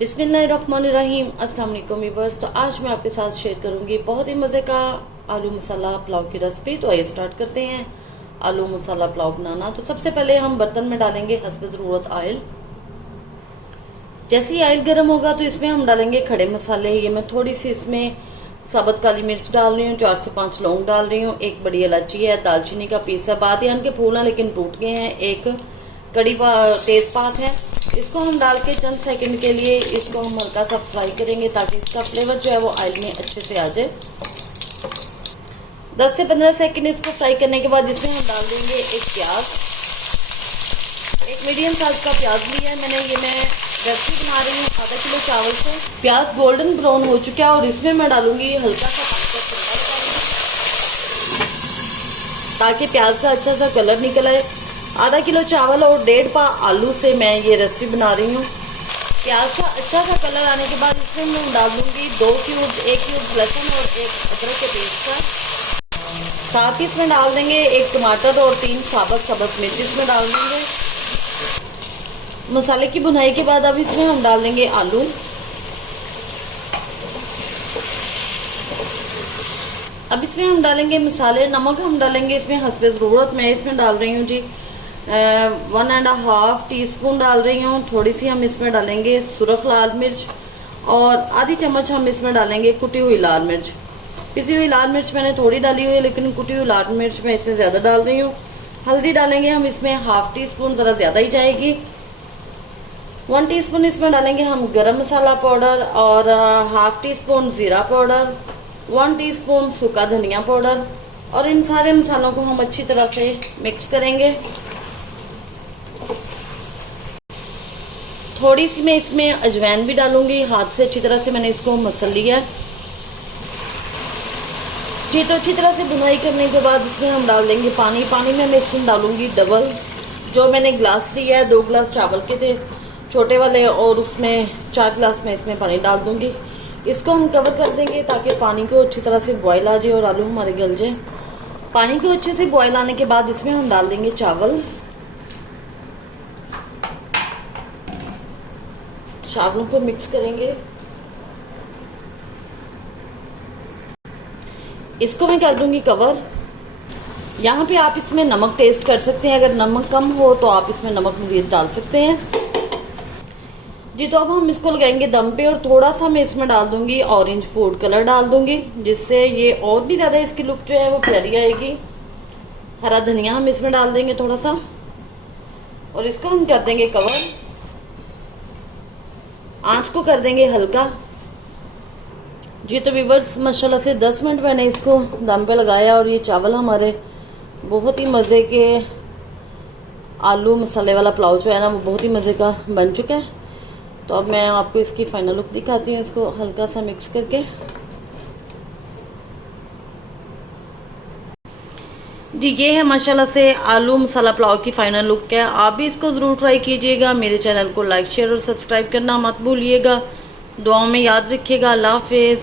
बिस्मिल्लाहिर्रहमानिर्रहीम। अस्सलाम वालेकुम व्यूअर्स। तो आज मैं आपके साथ शेयर करूंगी बहुत ही मज़े का आलू मसाला पुलाव की रेसिपी। तो आइए स्टार्ट करते हैं आलू मसाला पुलाव बनाना। तो सबसे पहले हम बर्तन में डालेंगे हस्ब ज़रूरत ऑयल। जैसे ही ऑयल गर्म होगा तो इसमें हम डालेंगे खड़े मसाले। ये मैं थोड़ी सी इसमें साबुत काली मिर्च डाल रही हूँ, 4 से 5 लौंग डाल रही हूँ, एक बड़ी इलायची है, दालचीनी का पीस है, बादियान के फूल हैं लेकिन टूट गए हैं, एक कड़ी तेजपात है। इसको हम डाल के चंद सेकंड के लिए इसको हम हल्का सा फ्राई करेंगे ताकि इसका फ्लेवर जो है वो ऑयल में अच्छे से आ जाए। 10 से 15 सेकंड इसको फ्राई करने के बाद इसमें हम डाल देंगे एक प्याज। एक मीडियम साइज का प्याज लिया है मैंने। ये मैं रेसिपी बना रही हूँ आधा किलो चावल से। प्याज गोल्डन ब्राउन हो चुका है और इसमें मैं डालूंगी हल्का सा पानी का छिड़का ताकि प्याज का अच्छा सा कलर निकल आए। आधा किलो चावल और 1.5 पा आलू से मैं ये रेसिपी बना रही हूँ। प्याज का अच्छा सा कलर आने के बाद इसमें मैं डाल दूंगी 2 क्यूब, 1 क्यूब लहसुन और 1 अदरक के पेस्ट का। साथ ही इसमें डाल देंगे 1 टमाटर और 3 साबुत मिर्च इसमें डाल देंगे। मसाले की भुनाई के बाद अब इसमें हम डाल देंगे आलू। अब इसमें हम डालेंगे मसाले। नमक हम डालेंगे इसमें हस्बे ज़रूरत। मैं इसमें डाल रही हूँ जी 1.5 टीस्पून डाल रही हूँ। थोड़ी सी हम इसमें डालेंगे सुरख लाल मिर्च और आधी चम्मच हम इसमें डालेंगे कुटी हुई लाल मिर्च। पिसी हुई लाल मिर्च मैंने थोड़ी डाली हुई है लेकिन कुटी हुई लाल मिर्च मैं इसमें ज्यादा डाल रही हूँ। हल्दी डालेंगे हम इसमें 1/2 टीस्पून, जरा ज्यादा ही जाएगी। 1 टीस्पून इसमें डालेंगे हम गरम मसाला पाउडर और 1/2 टीस्पून जीरा पाउडर, 1 टीस्पून सूखा धनिया पाउडर। और इन सारे मसालों को हम अच्छी तरह से मिक्स करेंगे। थोड़ी सी मैं इसमें अजवाइन भी डालूंगी। हाथ से अच्छी तरह से मैंने इसको मसल लिया जी। तो अच्छी तरह से भुनाई करने के बाद इसमें हम डाल देंगे पानी। पानी में मैं इसमें डालूंगी डबल। जो मैंने ग्लास लिया है 2 ग्लास चावल के थे छोटे वाले और उसमें 4 ग्लास में इसमें पानी डाल दूंगी। इसको हम कवर कर देंगे ताकि पानी को अच्छी तरह से बॉयल आ जाए और आलू हमारे गल जाए। पानी को अच्छे से बॉयल आने के बाद इसमें हम डाल देंगे चावल। चावलों को मिक्स करेंगे। इसको मैं कर दूंगी कवर। यहाँ पे आप इसमें नमक टेस्ट कर सकते हैं। अगर नमक कम हो तो आप इसमें नमक मजीद डाल सकते हैं जी। तो अब हम इसको लगाएंगे दम पे और थोड़ा सा मैं इसमें डाल दूंगी ऑरेंज फूड कलर डाल दूंगी जिससे ये और भी ज्यादा इसकी लुक जो है वो प्यारी आएगी। हरा धनिया हम इसमें डाल देंगे थोड़ा सा और इसको हम कर देंगे कवर। आंच को कर देंगे हल्का जी। तो व्यूअर्स माशाल्लाह से 10 मिनट मैंने इसको दम पे लगाया और ये चावल हमारे बहुत ही मज़े के आलू मसाले वाला पुलाव जो है ना वो बहुत ही मज़े का बन चुका है। तो अब मैं आपको इसकी फाइनल लुक दिखाती हूँ इसको हल्का सा मिक्स करके जी। ये है माशाल्लाह से आलू मसाला पुलाव की फाइनल लुक है। आप भी इसको ज़रूर ट्राई कीजिएगा। मेरे चैनल को लाइक शेयर और सब्सक्राइब करना मत भूलिएगा। दुआओं में याद रखिएगा। अल्लाह हाफिज़।